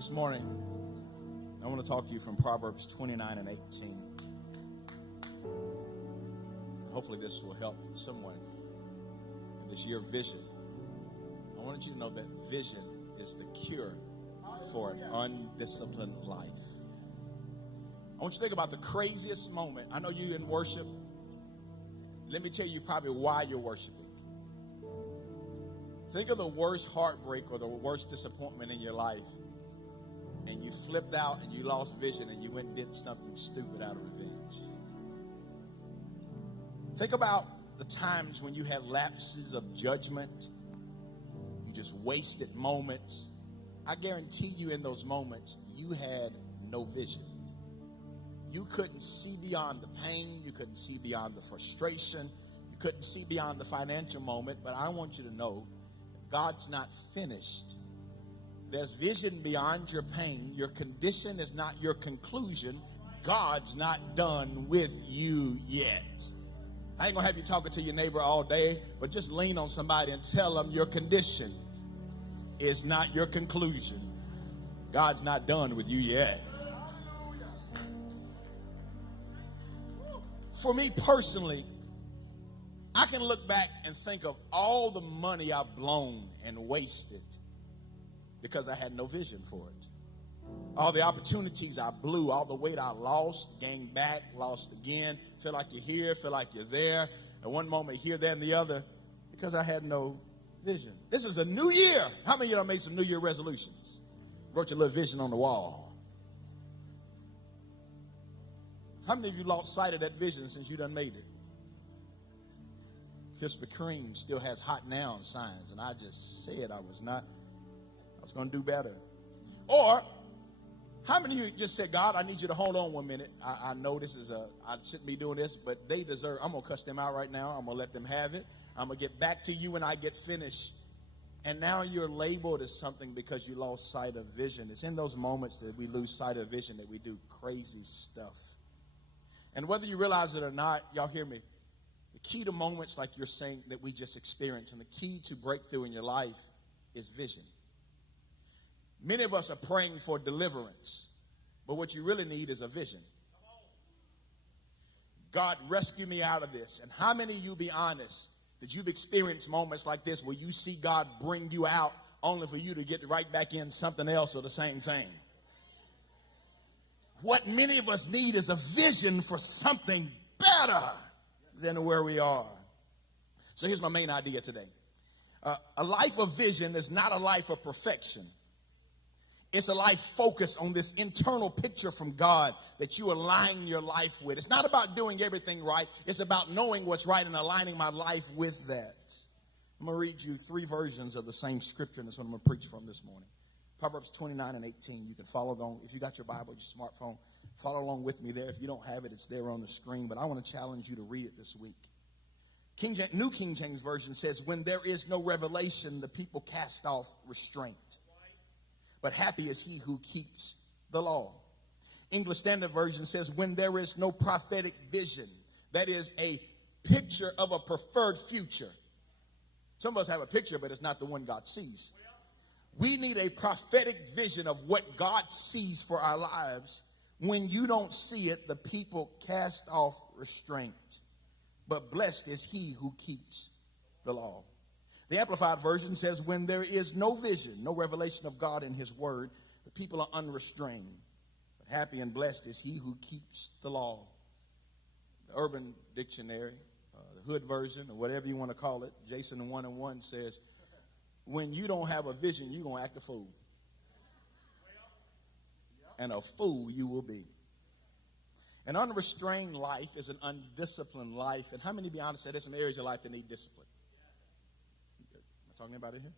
This morning, I want to talk to you from Proverbs 29 and 18. Hopefully this will help someone in this year of vision. I want you to know that vision is the cure for an undisciplined life. I want you to think about the craziest moment. I know you're in worship. Let me tell you probably why you're worshiping. Think of the worst heartbreak or the worst disappointment in your life, and you flipped out and you lost vision and you went and did something stupid out of revenge. Think about the times when you had lapses of judgment. You just wasted moments. I guarantee you in those moments, you had no vision. You couldn't see beyond the pain. You couldn't see beyond the frustration. You couldn't see beyond the financial moment. But I want you to know, God's not finished. There's vision beyond your pain. Your condition is not your conclusion. God's not done with you yet. I ain't gonna have you talking to your neighbor all day, but just lean on somebody and tell them your condition is not your conclusion. God's not done with you yet. For me personally, I can look back and think of all the money I've blown and wasted because I had no vision for it. All the opportunities I blew, all the weight I lost, gained back, lost again, feel like you're here, feel like you're there, and one moment here, there, and the other, because I had no vision. This is a new year. How many of y'all made some New Year resolutions? Wrote your little vision on the wall. How many of you lost sight of that vision since you done made it? Krispy Kreme still has hot now signs, and I just said I was going to do better. Or, how many of you just said, God, I need you to hold on 1 minute. I know I shouldn't be doing this, but they deserve, I'm going to cuss them out right now. I'm going to let them have it. I'm going to get back to you when I get finished. And now you're labeled as something because you lost sight of vision. It's in those moments that we lose sight of vision that we do crazy stuff. And whether you realize it or not, y'all hear me, the key to moments like you're saying that we just experienced and the key to breakthrough in your life is vision. Many of us are praying for deliverance, but what you really need is a vision. God, rescue me out of this. And how many of you, be honest, that you've experienced moments like this where you see God bring you out only for you to get right back in something else or the same thing? What many of us need is a vision for something better than where we are. So here's my main idea today. A life of vision is not a life of perfection. It's a life focused on this internal picture from God that you align your life with. It's not about doing everything right. It's about knowing what's right and aligning my life with that. I'm going to read you 3 versions of the same scripture, and that's what I'm going to preach from this morning. Proverbs 29 and 18. You can follow along. If you got your Bible, your smartphone, follow along with me there. If you don't have it, it's there on the screen. But I want to challenge you to read it this week. New King James Version says, when there is no revelation, the people cast off restraint. But happy is he who keeps the law. English Standard Version says, when there is no prophetic vision, that is a picture of a preferred future. Some of us have a picture, but it's not the one God sees. We need a prophetic vision of what God sees for our lives. When you don't see it, the people cast off restraint. But blessed is he who keeps the law. The Amplified Version says, when there is no vision, no revelation of God in his word, the people are unrestrained. But happy and blessed is he who keeps the law. The Urban Dictionary, the Hood Version, or whatever you want to call it, Jason 1:1 says, when you don't have a vision, you're going to act a fool. And a fool you will be. An unrestrained life is an undisciplined life. And how many, be honest, say there's some areas of life that need discipline? Am I talking about it here?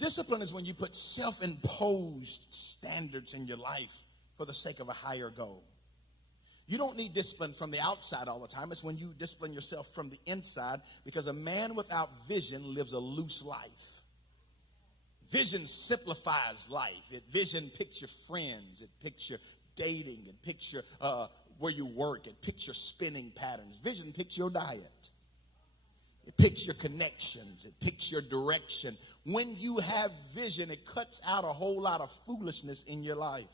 Discipline is when you put self-imposed standards in your life for the sake of a higher goal. You don't need discipline from the outside all the time. It's when you discipline yourself from the inside, because a man without vision lives a loose life. Vision simplifies life. Vision picks your friends. It picks your dating. It picks your where you work. It picks your spending patterns. Vision picks your diet. It picks your connections. It picks your direction. When you have vision, it cuts out a whole lot of foolishness in your life.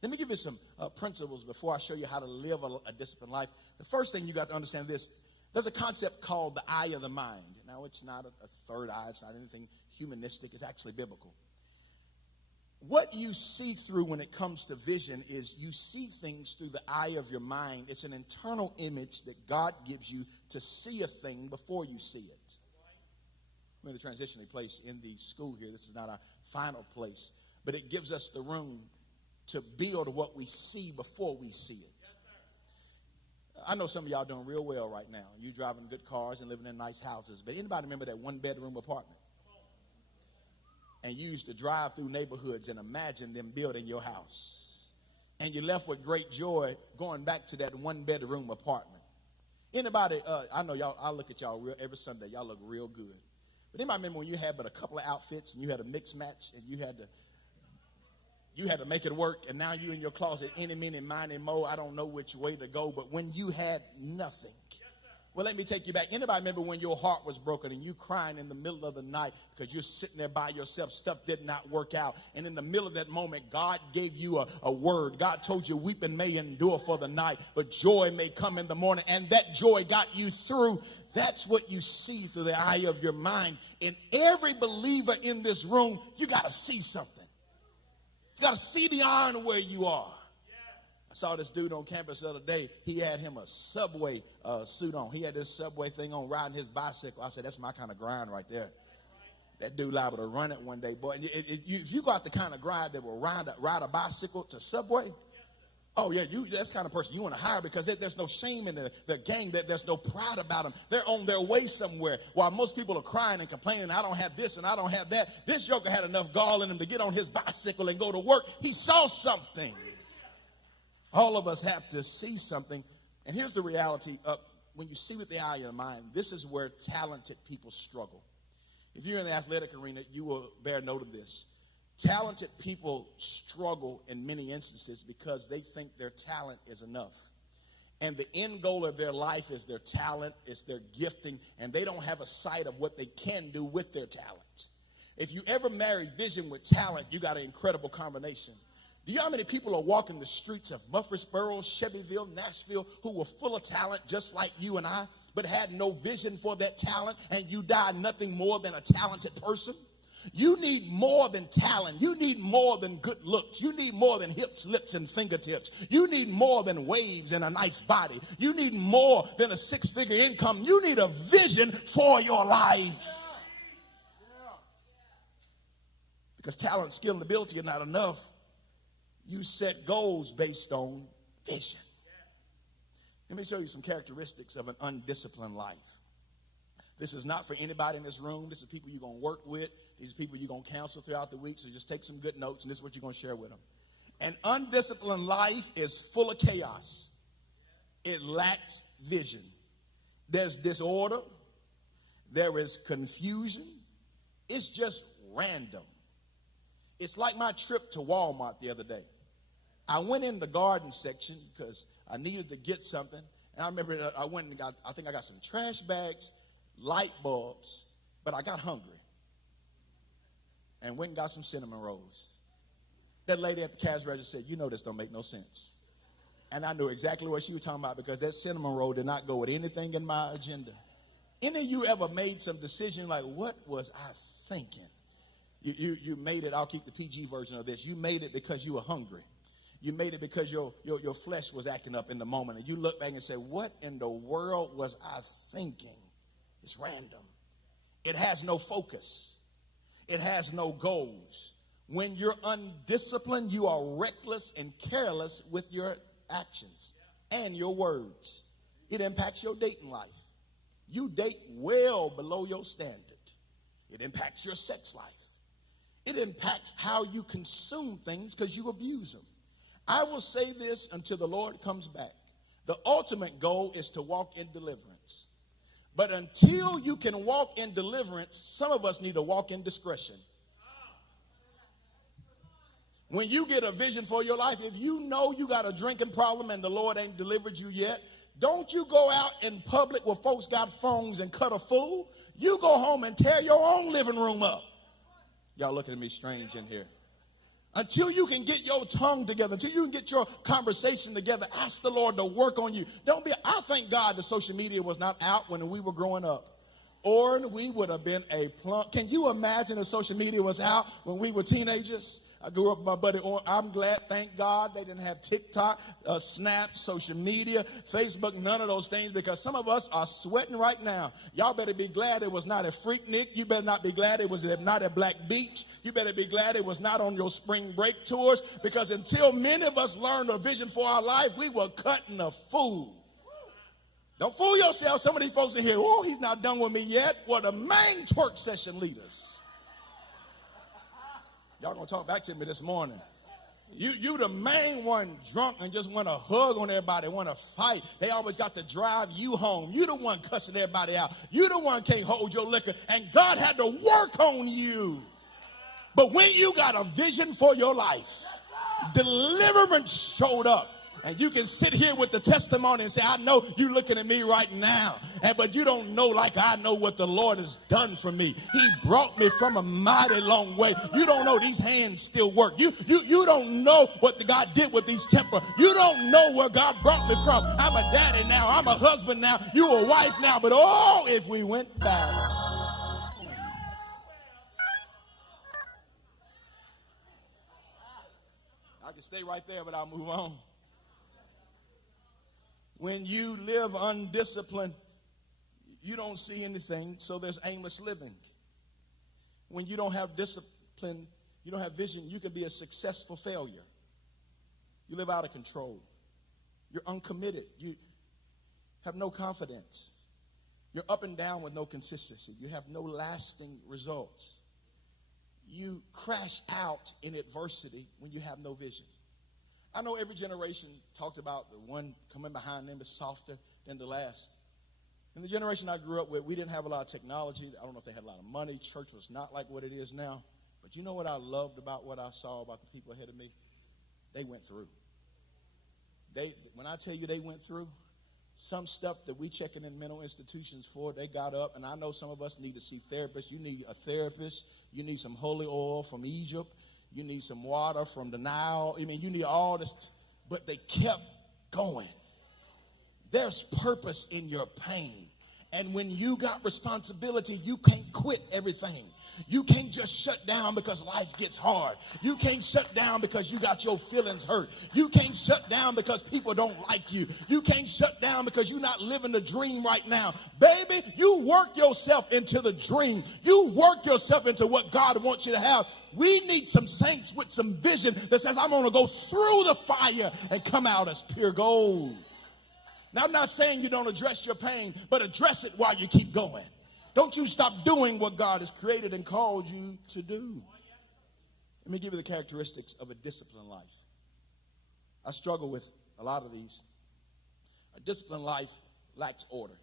Let me give you some principles before I show you how to live a disciplined life. The first thing you got to understand this. There's a concept called the eye of the mind. Now, it's not a third eye. It's not anything humanistic. It's actually biblical. What you see through when it comes to vision is you see things through the eye of your mind. It's an internal image that God gives you to see a thing before you see it. We're in a transitionary place in the school here. This is not our final place, but it gives us the room to build what we see before we see it. I know some of y'all doing real well right now. You driving good cars and living in nice houses, but anybody remember that one-bedroom apartment? And you used to drive through neighborhoods and imagine them building your house. And you left with great joy going back to that one-bedroom apartment. Anybody, I know y'all, I look at y'all every Sunday. Y'all look real good. But anybody remember when you had but a couple of outfits and you had a mix match and you had to make it work, and now you in your closet, any, mini, miny, mo, I don't know which way to go, but when you had nothing. Well, let me take you back. Anybody remember when your heart was broken and you crying in the middle of the night because you're sitting there by yourself, stuff did not work out, and in the middle of that moment, God gave you a word. God told you weeping may endure for the night, but joy may come in the morning, and that joy got you through. That's what you see through the eye of your mind. And every believer in this room, you got to see something. You got to see beyond where you are. I saw this dude on campus the other day. He had him a Subway suit on. He had this Subway thing on, riding his bicycle. I said, that's my kind of grind right there. That dude liable to run it one day. Boy, if you got the kind of grind that will ride a bicycle to Subway, oh, yeah, that's the kind of person you want to hire, because there's no shame in the gang. There's no pride about them. They're on their way somewhere. While most people are crying and complaining, I don't have this and I don't have that. This joker had enough gall in him to get on his bicycle and go to work. He saw something. All of us have to see something. And here's the reality. When you see with the eye of the mind, this is where talented people struggle. If you're in the athletic arena, you will bear note of this. Talented people struggle in many instances because they think their talent is enough. And the end goal of their life is their talent, is their gifting, and they don't have a sight of what they can do with their talent. If you ever marry vision with talent, you got an incredible combination. Do you know how many people are walking the streets of Murfreesboro, Shelbyville, Nashville, who were full of talent just like you and I, but had no vision for that talent, and you died nothing more than a talented person? You need more than talent. You need more than good looks. You need more than hips, lips, and fingertips. You need more than waves and a nice body. You need more than a six-figure income. You need a vision for your life. Because talent, skill, and ability are not enough. You set goals based on vision. Let me show you some characteristics of an undisciplined life. This is not for anybody in this room. This is people you're going to work with. These are people you're going to counsel throughout the week. So just take some good notes, and this is what you're going to share with them. An undisciplined life is full of chaos. It lacks vision. There's disorder. There is confusion. It's just random. It's like my trip to Walmart the other day. I went in the garden section because I needed to get something. And I remember I went and I think I got some trash bags, light bulbs, but I got hungry and went and got some cinnamon rolls. That lady at the cash register said, you know this don't make no sense. And I knew exactly what she was talking about, because that cinnamon roll did not go with anything in my agenda. Any of you ever made some decision like, what was I thinking? You made it, I'll keep the PG version of this. You made it because you were hungry. You made it because your flesh was acting up in the moment. And you look back and say, what in the world was I thinking? It's random. It has no focus. It has no goals. When you're undisciplined, you are reckless and careless with your actions and your words. It impacts your dating life. You date well below your standard. It impacts your sex life. It impacts how you consume things because you abuse them. I will say this until the Lord comes back. The ultimate goal is to walk in deliverance. But until you can walk in deliverance, some of us need to walk in discretion. When you get a vision for your life, if you know you got a drinking problem and the Lord ain't delivered you yet, Don't you go out in public where folks got phones and cut a fool. You go home and tear your own living room up. Y'all looking at me strange in here. Until you can get your tongue together, until you can get your conversation together, ask the Lord to work on you. I thank God that social media was not out when we were growing up. Or we would have been a plump. Can you imagine if social media was out when we were teenagers? I grew up with my buddy. I'm glad, thank God, they didn't have TikTok, Snap, social media, Facebook, none of those things, because some of us are sweating right now. Y'all better be glad it was not a Freaknik. You better not be glad it was not at Black Beach. You better be glad it was not on your spring break tours, because until many of us learned a vision for our life, we were cutting a fool. Don't fool yourself. Some of these folks in here, oh, he's not done with me yet. Well, the main twerk session leaders. Y'all gonna talk back to me this morning. You the main one drunk and just want to hug on everybody, want to fight. They always got to drive you home. You the one cussing everybody out. You the one can't hold your liquor. And God had to work on you. But when you got a vision for your life, deliverance showed up. And you can sit here with the testimony and say, I know you looking at me right now. But you don't know like I know what the Lord has done for me. He brought me from a mighty long way. You don't know these hands still work. You don't know what God did with these tempers. You don't know where God brought me from. I'm a daddy now. I'm a husband now. You're a wife now. But oh, if we went back. I can stay right there, but I'll move on. When you live undisciplined, you don't see anything, so there's aimless living. When you don't have discipline, you don't have vision, you can be a successful failure. You live out of control. You're uncommitted. You have no confidence. You're up and down with no consistency. You have no lasting results. You crash out in adversity when you have no vision. I know every generation talks about the one coming behind them is softer than the last. In the generation I grew up with, we didn't have a lot of technology. I don't know if they had a lot of money. Church was not like what it is now. But you know what I loved about what I saw about the people ahead of me? They went through. When I tell you they went through, some stuff that we checking in mental institutions for, they got up. And I know some of us need to see therapists. You need a therapist. You need some holy oil from Egypt. You need some water from the Nile. I mean, you need all this. But they kept going. There's purpose in your pain. And when you got responsibility, you can't quit everything. You can't just shut down because life gets hard. You can't shut down because you got your feelings hurt. You can't shut down because people don't like you. You can't shut down because you're not living the dream right now. Baby, you work yourself into the dream. You work yourself into what God wants you to have. We need some saints with some vision that says, I'm going to go through the fire and come out as pure gold. Now, I'm not saying you don't address your pain, but address it while you keep going. Don't you stop doing what God has created and called you to do. Let me give you the characteristics of a disciplined life. I struggle with a lot of these. A disciplined life lacks order.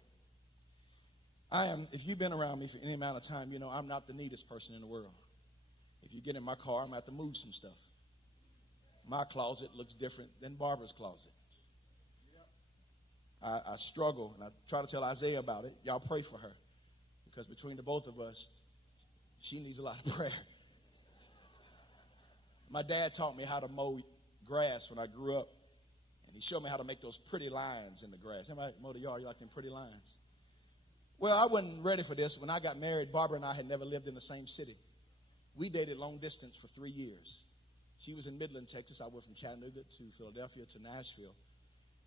If you've been around me for any amount of time, you know I'm not the neatest person in the world. If you get in my car, I'm going to have to move some stuff. My closet looks different than Barbara's closet. I struggle, and I try to tell Isaiah about it. Y'all pray for her. Because between the both of us, she needs a lot of prayer. My dad taught me how to mow grass when I grew up. And he showed me how to make those pretty lines in the grass. Anybody mow the yard? You like them pretty lines? Well, I wasn't ready for this. When I got married, Barbara and I had never lived in the same city. We dated long distance for 3 years. She was in Midland, Texas. I went from Chattanooga to Philadelphia to Nashville.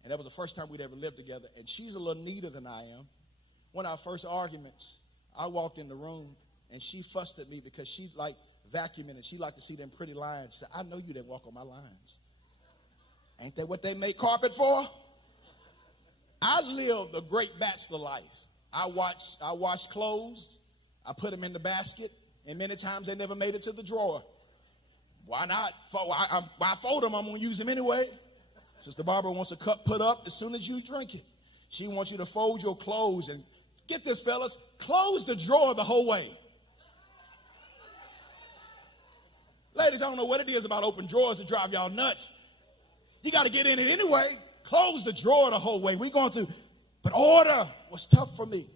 And that was the first time we'd ever lived together. And she's a little neater than I am. One of our first arguments, I walked in the room, and she fussed at me because she liked vacuuming, and she liked to see them pretty lines. She said, I know you didn't walk on my lines. Ain't that what they make carpet for? I lived a great bachelor life. I washed clothes. I put them in the basket, and many times they never made it to the drawer. Why not? Why fold them? I'm going to use them anyway. Sister Barbara wants a cup put up as soon as you drink it. She wants you to fold your clothes and get this, fellas, close the drawer the whole way. Ladies, I don't know what it is about open drawers that drive y'all nuts. You got to get in it anyway. close the drawer the whole way. We're going through. But order was tough for me.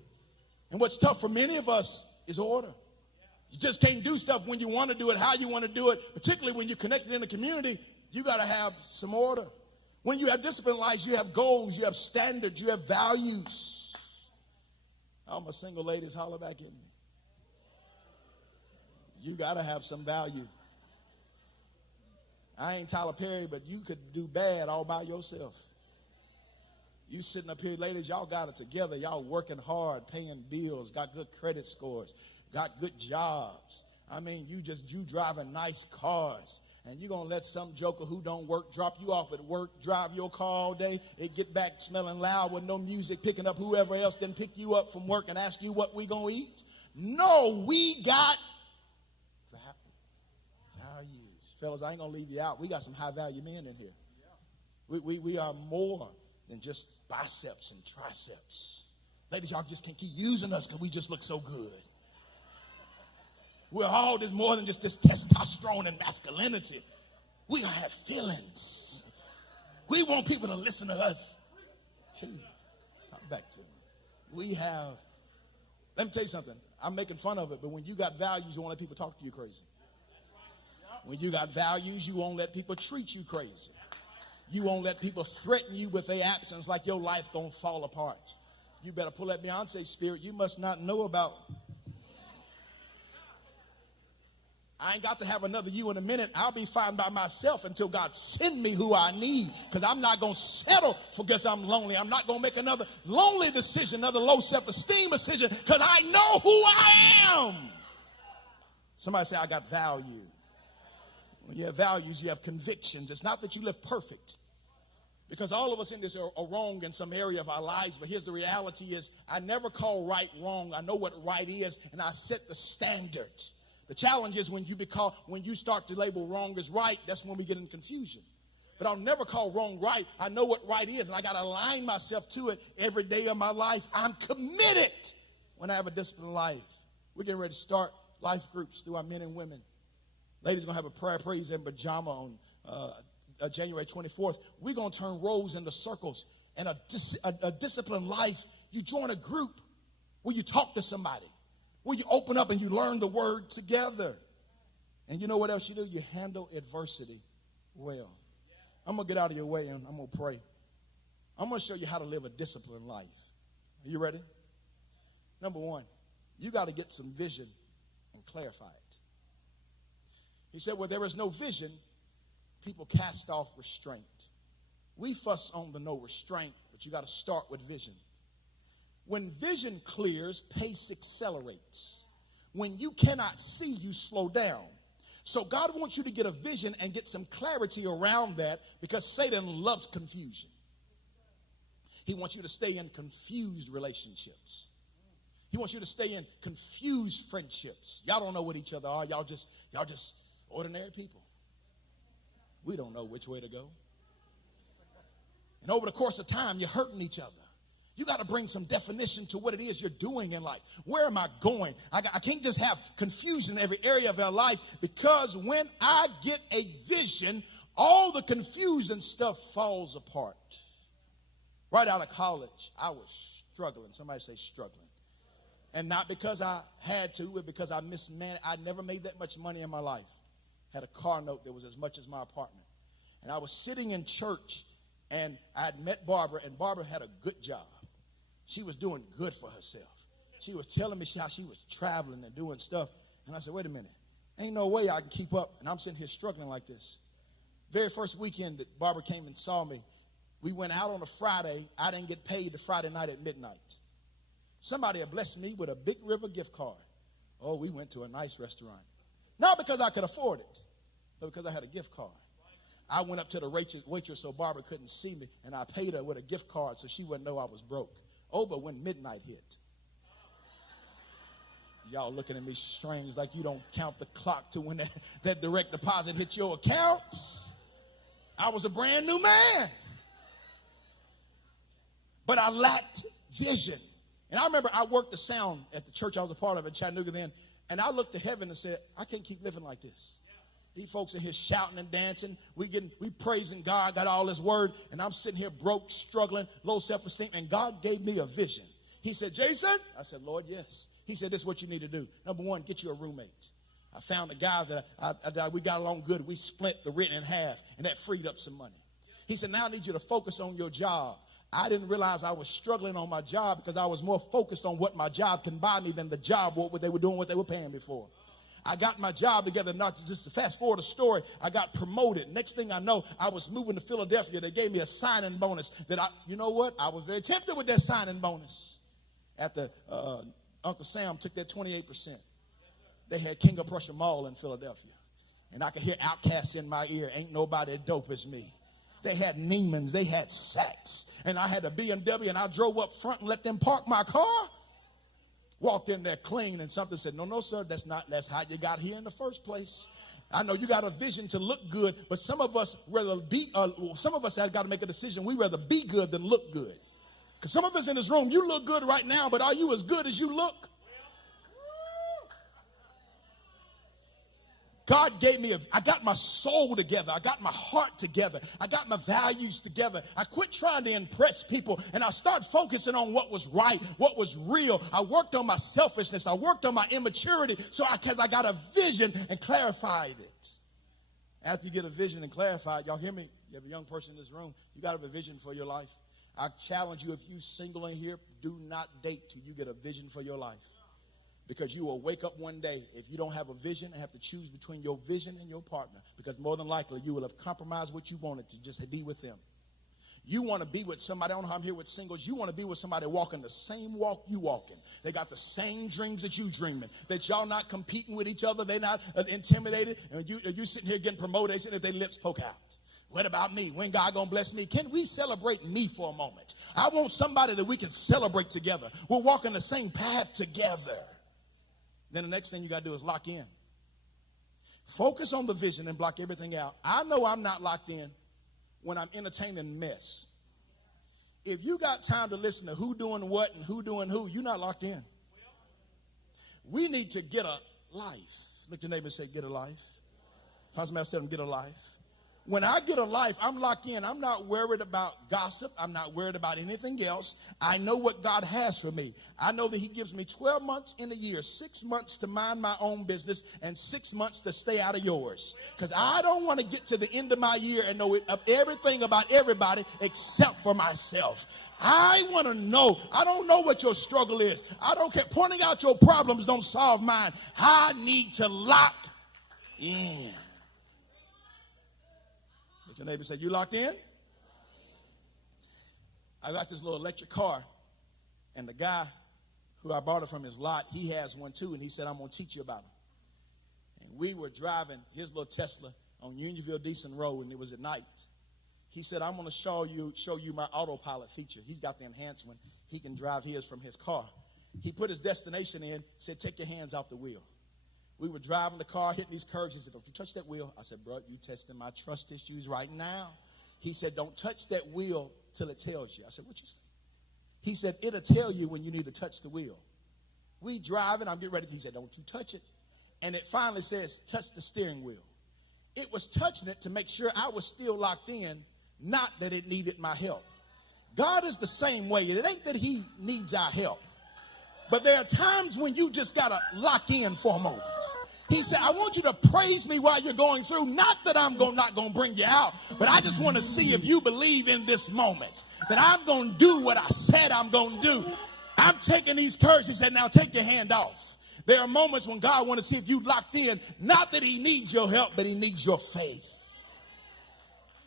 And what's tough for many of us is order. You just can't do stuff when you want to do it, how you want to do it, particularly when you're connected in a community. You got to have some order. When you have disciplined lives, you have goals, you have standards, you have values. All my single ladies, holler back at me. You got to have some value. I ain't Tyler Perry, but you could do bad all by yourself. You sitting up here, ladies, y'all got it together. Y'all working hard, paying bills, got good credit scores, got good jobs. I mean, you driving nice cars. And you're going to let some joker who don't work drop you off at work, drive your car all day, and get back smelling loud with no music, picking up whoever else then pick you up from work and ask you what we going to eat? No, we got values. Fellas, I ain't going to leave you out. We got some high-value men in here. We are more than just biceps and triceps. Ladies, y'all just can't keep using us because we just look so good. We're all this more than just this testosterone and masculinity. We have feelings. We want people to listen to us too. Come back to me. Let me tell you something. I'm making fun of it, but when you got values, you won't let people talk to you crazy. When you got values, you won't let people treat you crazy. You won't let people threaten you with their absence like your life gonna fall apart. You better pull that Beyonce spirit. You must not know about. I ain't got to have another you in a minute. I'll be fine by myself until God send me who I need, because I'm not going to settle for because I'm lonely. I'm not going to make another lonely decision, another low self-esteem decision, because I know who I am. Somebody say, I got value. When you have values, you have convictions. It's not that you live perfect, because all of us in this are wrong in some area of our lives. But here's the reality is I never call right wrong. I know what right is, and I set the standards. The challenge is when you start to label wrong as right, that's when we get in confusion. But I'll never call wrong right. I know what right is, and I got to align myself to it every day of my life. I'm committed when I have a disciplined life. We're getting ready to start life groups through our men and women. Ladies are going to have a prayer praise in pajama on January 24th. We're going to turn rows into circles. And a disciplined life, you join a group where you talk to somebody, where you open up and you learn the word together. And you know what else you do? You handle adversity well. I'm going to get out of your way and I'm going to pray. I'm going to show you how to live a disciplined life. Are you ready? Number one, you got to get some vision and clarify it. He said, where there is no vision, people cast off restraint. We fuss on the no restraint, but you got to start with vision. When vision clears, pace accelerates. When you cannot see, you slow down. So God wants you to get a vision and get some clarity around that, because Satan loves confusion. He wants you to stay in confused relationships. He wants you to stay in confused friendships. Y'all don't know what each other are. Y'all just ordinary people. We don't know which way to go. And over the course of time, you're hurting each other. You got to bring some definition to what it is you're doing in life. Where am I going? I can't just have confusion in every area of our life, because when I get a vision, all the confusion stuff falls apart. Right out of college, I was struggling. Somebody say struggling. And not because I had to, but because I mismanaged. I never made that much money in my life. Had a car note that was as much as my apartment. And I was sitting in church, and I had met Barbara, and Barbara had a good job. She was doing good for herself. She was telling me how she was traveling and doing stuff. And I said, wait a minute. Ain't no way I can keep up. And I'm sitting here struggling like this. Very first weekend that Barbara came and saw me, we went out on a Friday. I didn't get paid the Friday night at midnight. Somebody had blessed me with a Big River gift card. Oh, we went to a nice restaurant. Not because I could afford it, but because I had a gift card. I went up to the waitress so Barbara couldn't see me, and I paid her with a gift card so she wouldn't know I was broke. Oh, but when midnight hit, y'all looking at me strange like you don't count the clock to when that direct deposit hit your account. I was a brand new man. But I lacked vision. And I remember I worked the sound at the church I was a part of in Chattanooga then, and I looked to heaven and said, I can't keep living like this. These folks in here shouting and dancing. We praising God, got all this word, and I'm sitting here broke, struggling, low self-esteem, and God gave me a vision. He said, Jason? I said, Lord, yes. He said, this is what you need to do. Number one, get you a roommate. I found a guy that we got along good. We split the rent in half, and that freed up some money. He said, now I need you to focus on your job. I didn't realize I was struggling on my job because I was more focused on what my job can buy me than the job, what they were doing, what they were paying me for. I got my job together, not just to fast forward the story. I got promoted. Next thing I know, I was moving to Philadelphia. They gave me a signing bonus you know what? I was very tempted with that signing bonus. After Uncle Sam took that 28%. They had King of Prussia Mall in Philadelphia. And I could hear outcasts in my ear. Ain't nobody as dope as me. They had Neiman's. They had Saks. And I had a BMW, and I drove up front and let them park my car. Walked in there clean, and something said, no, sir, that's how you got here in the first place. I know you got a vision to look good, but some of us have got to make a decision. We rather be good than look good. Because some of us in this room, you look good right now, but are you as good as you look? God gave me I got my soul together. I got my heart together. I got my values together. I quit trying to impress people, and I started focusing on what was right, what was real. I worked on my selfishness. I worked on my immaturity because I got a vision and clarified it. After you get a vision and clarify it, y'all hear me? You have a young person in this room. You got to have a vision for your life. I challenge you, if you're single in here, do not date till you get a vision for your life. Because you will wake up one day, if you don't have a vision, and have to choose between your vision and your partner. Because more than likely, you will have compromised what you wanted to just be with them. You want to be with somebody, I don't know how I'm here with singles, you want to be with somebody walking the same walk you walking. They got the same dreams that you dreaming. That y'all not competing with each other, they're not intimidated. And you sitting here getting promoted, they sitting there, their lips poke out. What about me? When God gonna bless me? Can we celebrate me for a moment? I want somebody that we can celebrate together. We're walking the same path together. Then the next thing you got to do is lock in. Focus on the vision and block everything out. I know I'm not locked in when I'm entertaining mess. If you got time to listen to who doing what and who doing who, you're not locked in. We need to get a life. Look at your neighbor and say, get a life. Find somebody else, tell them, get a life. When I get a life, I'm locked in. I'm not worried about gossip. I'm not worried about anything else. I know what God has for me. I know that he gives me 12 months in a year, 6 months to mind my own business and 6 months to stay out of yours. Because I don't want to get to the end of my year and know everything about everybody except for myself. I want to know. I don't know what your struggle is. I don't care. Pointing out your problems don't solve mine. I need to lock in. Your neighbor said, you locked in? I got this little electric car, and the guy who I bought it from his lot, he has one too, and he said, I'm going to teach you about it. And we were driving his little Tesla on Unionville-Decent Road, and it was at night. He said, I'm going to show you my autopilot feature. He's got the enhanced one. He can drive his from his car. He put his destination in, said, take your hands off the wheel. We were driving the car, hitting these curves. He said, don't you touch that wheel. I said, bro, you testing my trust issues right now. He said, don't touch that wheel till it tells you. I said, what you say? He said, it'll tell you when you need to touch the wheel. We driving, I'm getting ready. He said, don't you touch it. And it finally says, touch the steering wheel. It was touching it to make sure I was still locked in, not that it needed my help. God is the same way. It ain't that he needs our help. But there are times when you just got to lock in for a moment. He said, I want you to praise me while you're going through. Not that I'm not going to bring you out, but I just want to see if you believe in this moment that I'm going to do what I said I'm going to do. I'm taking these curves. He said, now take your hand off. There are moments when God wants to see if you locked in. Not that he needs your help, but he needs your faith.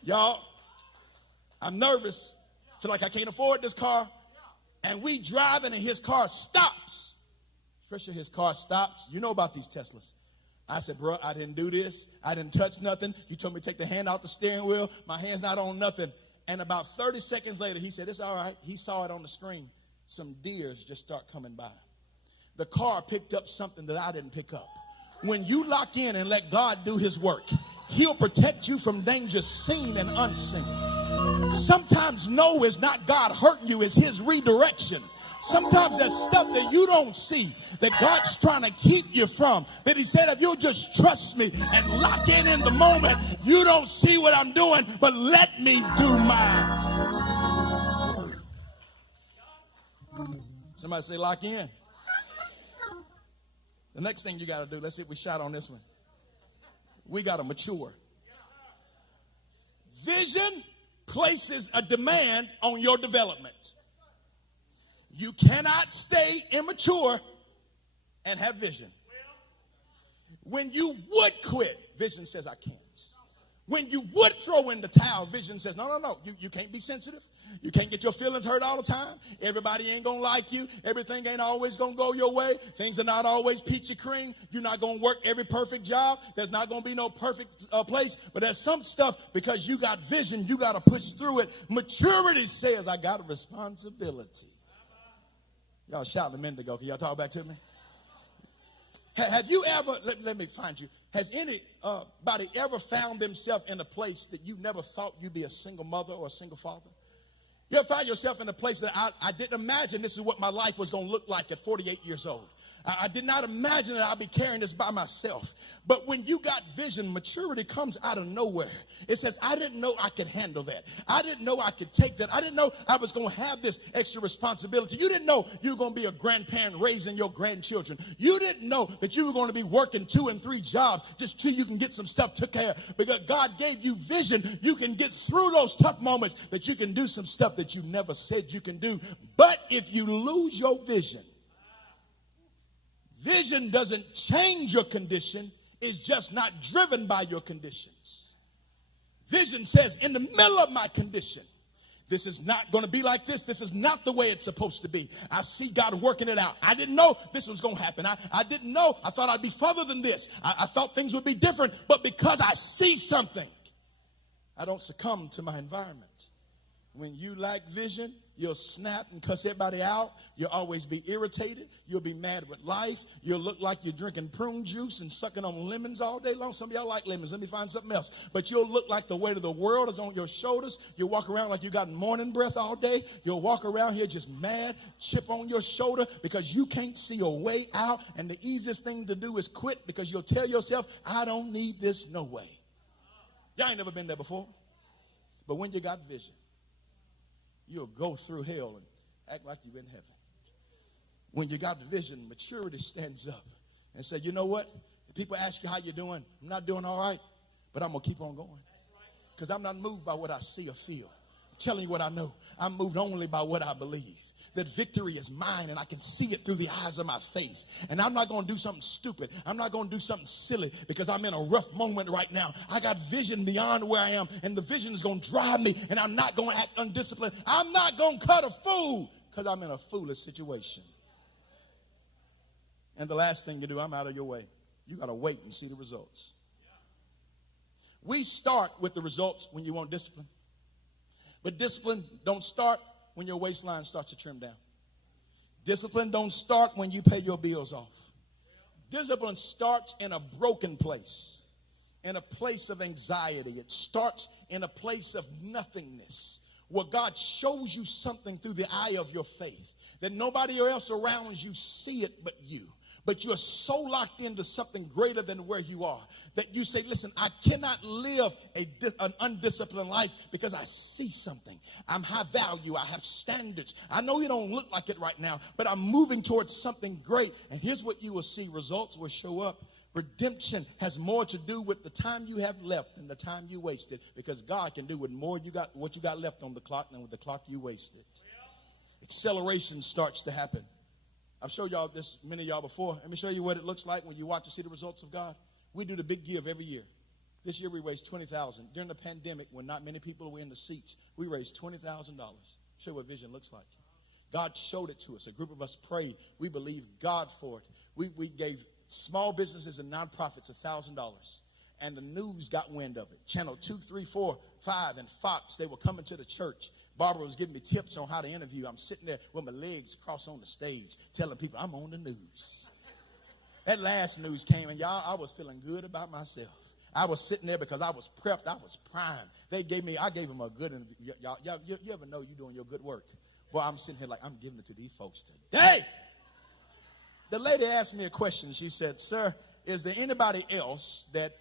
Y'all, I'm nervous. Feel like I can't afford this car. And we driving and his car stops. Especially his car stops. You know about these Teslas. I said, bro, I didn't do this. I didn't touch nothing. You told me to take the hand out the steering wheel. My hand's not on nothing. And about 30 seconds later, he said, it's all right. He saw it on the screen. Some deers just start coming by. The car picked up something that I didn't pick up. When you lock in and let God do his work, he'll protect you from danger seen and unseen. Sometimes no is not God hurting you, it's his redirection. Sometimes there's stuff that you don't see that God's trying to keep you from. That he said, if you'll just trust me and lock in the moment, you don't see what I'm doing, but let me do my work. Somebody say lock in. The next thing you got to do, let's see if we shot on this one. We got to mature. Vision places a demand on your development. You cannot stay immature and have vision. When you would quit, vision says, I can't. When you would throw in the towel, vision says, no. You can't be sensitive. You can't get your feelings hurt all the time. Everybody ain't going to like you. Everything ain't always going to go your way. Things are not always peachy cream. You're not going to work every perfect job. There's not going to be no perfect place. But there's some stuff, because you got vision, you got to push through it. Maturity says, I got a responsibility. Y'all shouted a minute ago. Can y'all talk back to me? Have you ever, let me find you. Has anybody ever found themselves in a place that you never thought you'd be a single mother or a single father? You ever find yourself in a place that I didn't imagine this is what my life was going to look like at 48 years old. I did not imagine that I'd be carrying this by myself. But when you got vision, maturity comes out of nowhere. It says, I didn't know I could handle that. I didn't know I could take that. I didn't know I was going to have this extra responsibility. You didn't know you were going to be a grandparent raising your grandchildren. You didn't know that you were going to be working 2 and 3 jobs just so you can get some stuff took care of. Because God gave you vision. You can get through those tough moments, that you can do some stuff that you never said you can do. But if you lose your vision, vision doesn't change your condition. It's just not driven by your conditions. Vision says, in the middle of my condition, this is not going to be like this. This is not the way it's supposed to be. I see God working it out. I didn't know this was going to happen. I didn't know. I thought I'd be further than this. I thought things would be different. But because I see something, I don't succumb to my environment. When you lack vision, you'll snap and cuss everybody out. You'll always be irritated. You'll be mad with life. You'll look like you're drinking prune juice and sucking on lemons all day long. Some of y'all like lemons. Let me find something else. But you'll look like the weight of the world is on your shoulders. You'll walk around like you got morning breath all day. You'll walk around here just mad, chip on your shoulder, because you can't see a way out. And the easiest thing to do is quit, because you'll tell yourself, I don't need this no way. Y'all ain't never been there before. But when you got vision, you'll go through hell and act like you're in heaven. When you got the vision, maturity stands up and says, you know what? If people ask you how you're doing, I'm not doing all right, but I'm going to keep on going. Because I'm not moved by what I see or feel. I'm telling you what I know. I'm moved only by what I believe. That victory is mine, and I can see it through the eyes of my faith. And I'm not going to do something stupid. I'm not going to do something silly because I'm in a rough moment right now. I got vision beyond where I am, and the vision is going to drive me, and I'm not going to act undisciplined. I'm not going to cut a fool because I'm in a foolish situation. And the last thing to do, I'm out of your way. You got to wait and see the results. We start with the results when you want discipline. But discipline don't start when your waistline starts to trim down. Discipline don't start when you pay your bills off. Discipline starts in a broken place, in a place of anxiety. It starts in a place of nothingness, where God shows you something through the eye of your faith that nobody else around you see it but you. But you are so locked into something greater than where you are that you say, listen, I cannot live an undisciplined life because I see something. I'm high value. I have standards. I know you don't look like it right now, but I'm moving towards something great. And here's what you will see. Results will show up. Redemption has more to do with the time you have left than the time you wasted, because God can do with more what you got left on the clock than with the clock you wasted. Acceleration starts to happen. I've showed y'all this, many of y'all before. Let me show you what it looks like when you watch and see the results of God. We do the big give every year. This year we raised $20,000. During the pandemic, when not many people were in the seats, we raised $20,000. Show you what vision looks like. God showed it to us. A group of us prayed. We believed God for it. We gave small businesses and nonprofits $1,000. And the news got wind of it. Channel 2, 3, 4, 5, and Fox, they were coming to the church. Barbara was giving me tips on how to interview. I'm sitting there with my legs crossed on the stage, telling people I'm on the news. That last news came, and y'all, I was feeling good about myself. I was sitting there because I was prepped. I was primed. I gave them a good interview. Y'all, you ever know you're doing your good work Well, I'm sitting here like, I'm giving it to these folks today. The lady asked me a question. She said, sir, is there anybody else that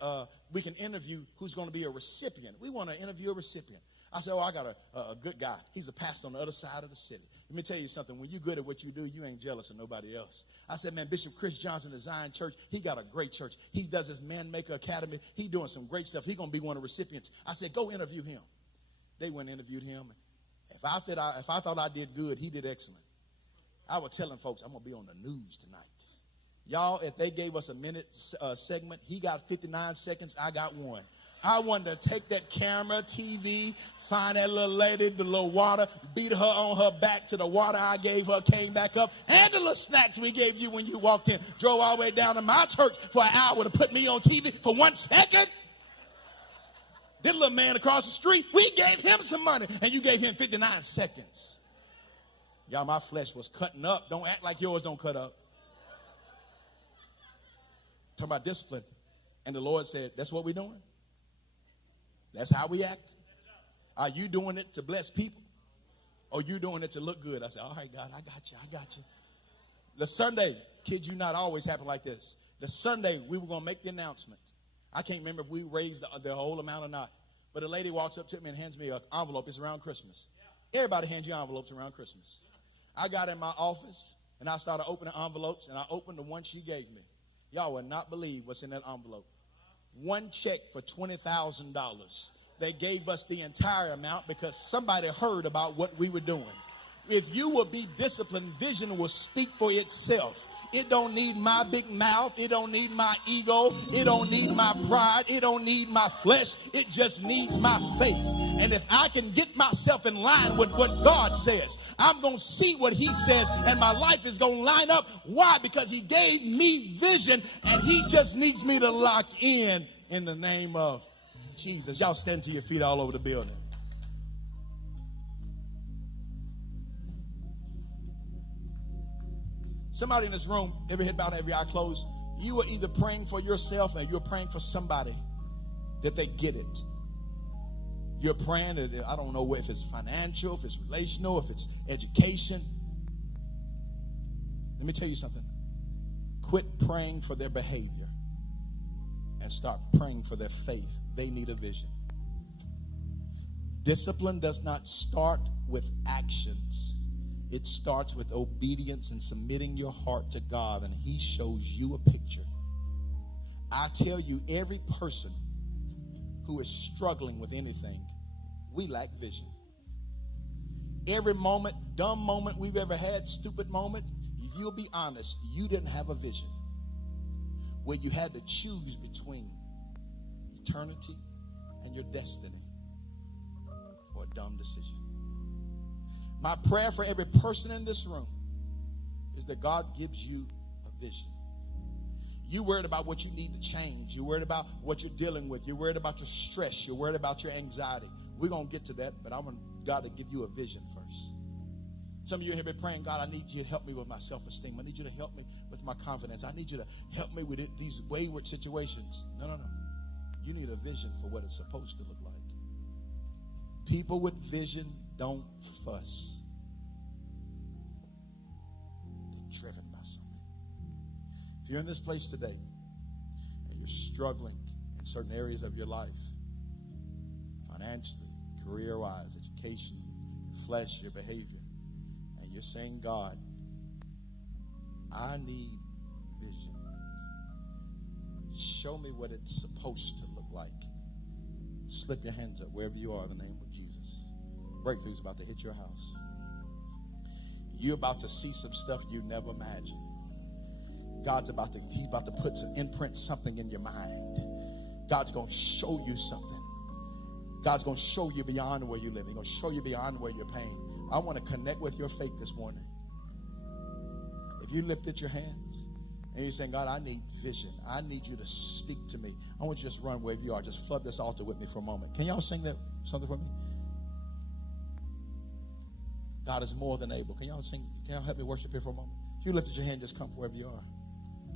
we can interview who's going to be a recipient? We want to interview a recipient. I said, oh, I got a good guy. He's a pastor on the other side of the city. Let me tell you something. When you're good at what you do, you ain't jealous of nobody else. I said, man, Bishop Chris Johnson of Zion Church, he got a great church. He does his Man Maker Academy. He doing some great stuff. He's going to be one of the recipients. I said, go interview him. They went and interviewed him. If I thought I did good, he did excellent. I was telling folks, I'm going to be on the news tonight. Y'all, if they gave us a minute segment, he got 59 seconds, I got 1. I wanted to take that camera, TV, find that little lady, the little water, beat her on her back to the water I gave her, came back up, and the little snacks we gave you when you walked in, drove all the way down to my church for an hour to put me on TV for 1 second. This little man across the street, we gave him some money, and you gave him 59 seconds. Y'all, my flesh was cutting up. Don't act like yours don't cut up. Talking about discipline. And the Lord said, that's what we're doing? That's how we act? Are you doing it to bless people? Or you doing it to look good? I said, all right, God, I got you. The Sunday, kid you not, always happen like this. The Sunday, we were going to make the announcement. I can't remember if we raised the whole amount or not. But a lady walks up to me and hands me an envelope. It's around Christmas. Everybody hands you envelopes around Christmas. I got in my office, and I started opening envelopes, and I opened the one she gave me. Y'all would not believe what's in that envelope. One check for $20,000. They gave us the entire amount because somebody heard about what we were doing. If you will be disciplined, vision will speak for itself. It don't need my big mouth. It don't need my ego. It don't need my pride. It don't need my flesh. It just needs my faith. And if I can get myself in line with what God says, I'm going to see what he says, and my life is going to line up. Why? Because he gave me vision, and he just needs me to lock in the name of Jesus. Y'all stand to your feet all over the building. Somebody in this room, every head bowed, every eye closed, you are either praying for yourself or you're praying for somebody that they get it. You're praying that, I don't know if it's financial, if it's relational, if it's education. Let me tell you something. Quit praying for their behavior and start praying for their faith. They need a vision. Discipline does not start with actions. It starts with obedience and submitting your heart to God, and he shows you a picture. I tell you, every person who is struggling with anything, we lack vision. Every moment, dumb moment we've ever had, stupid moment, if you'll be honest, you didn't have a vision where you had to choose between eternity and your destiny, or a dumb decision. My prayer for every person in this room is that God gives you a vision. You're worried about what you need to change. You're worried about what you're dealing with. You're worried about your stress. You're worried about your anxiety. We're going to get to that, but I want God to give you a vision first. Some of you have been praying, God, I need you to help me with my self-esteem. I need you to help me with my confidence. I need you to help me with these wayward situations. No. You need a vision for what it's supposed to look like. People with vision don't fuss. They're driven by something. If you're in this place today and you're struggling in certain areas of your life, financially, career-wise, education, your flesh, your behavior, and you're saying, God, I need vision. Show me what it's supposed to look like. Slip your hands up wherever you are in the name of Jesus. Breakthrough's about to hit your house. You're about to see some stuff you never imagined. He's about to put some imprint something in your mind. God's going to show you something. God's going to show you beyond where you live. He's going to show you beyond where you're paying. I want to connect with your faith this morning. If you lifted your hands and you're saying, God, I need vision. I need you to speak to me. I want you to just run wherever you are. Just flood this altar with me for a moment. Can y'all sing that something for me? God is more than able. Can y'all sing? Can y'all help me worship here for a moment? If you lifted your hand, just come wherever you are.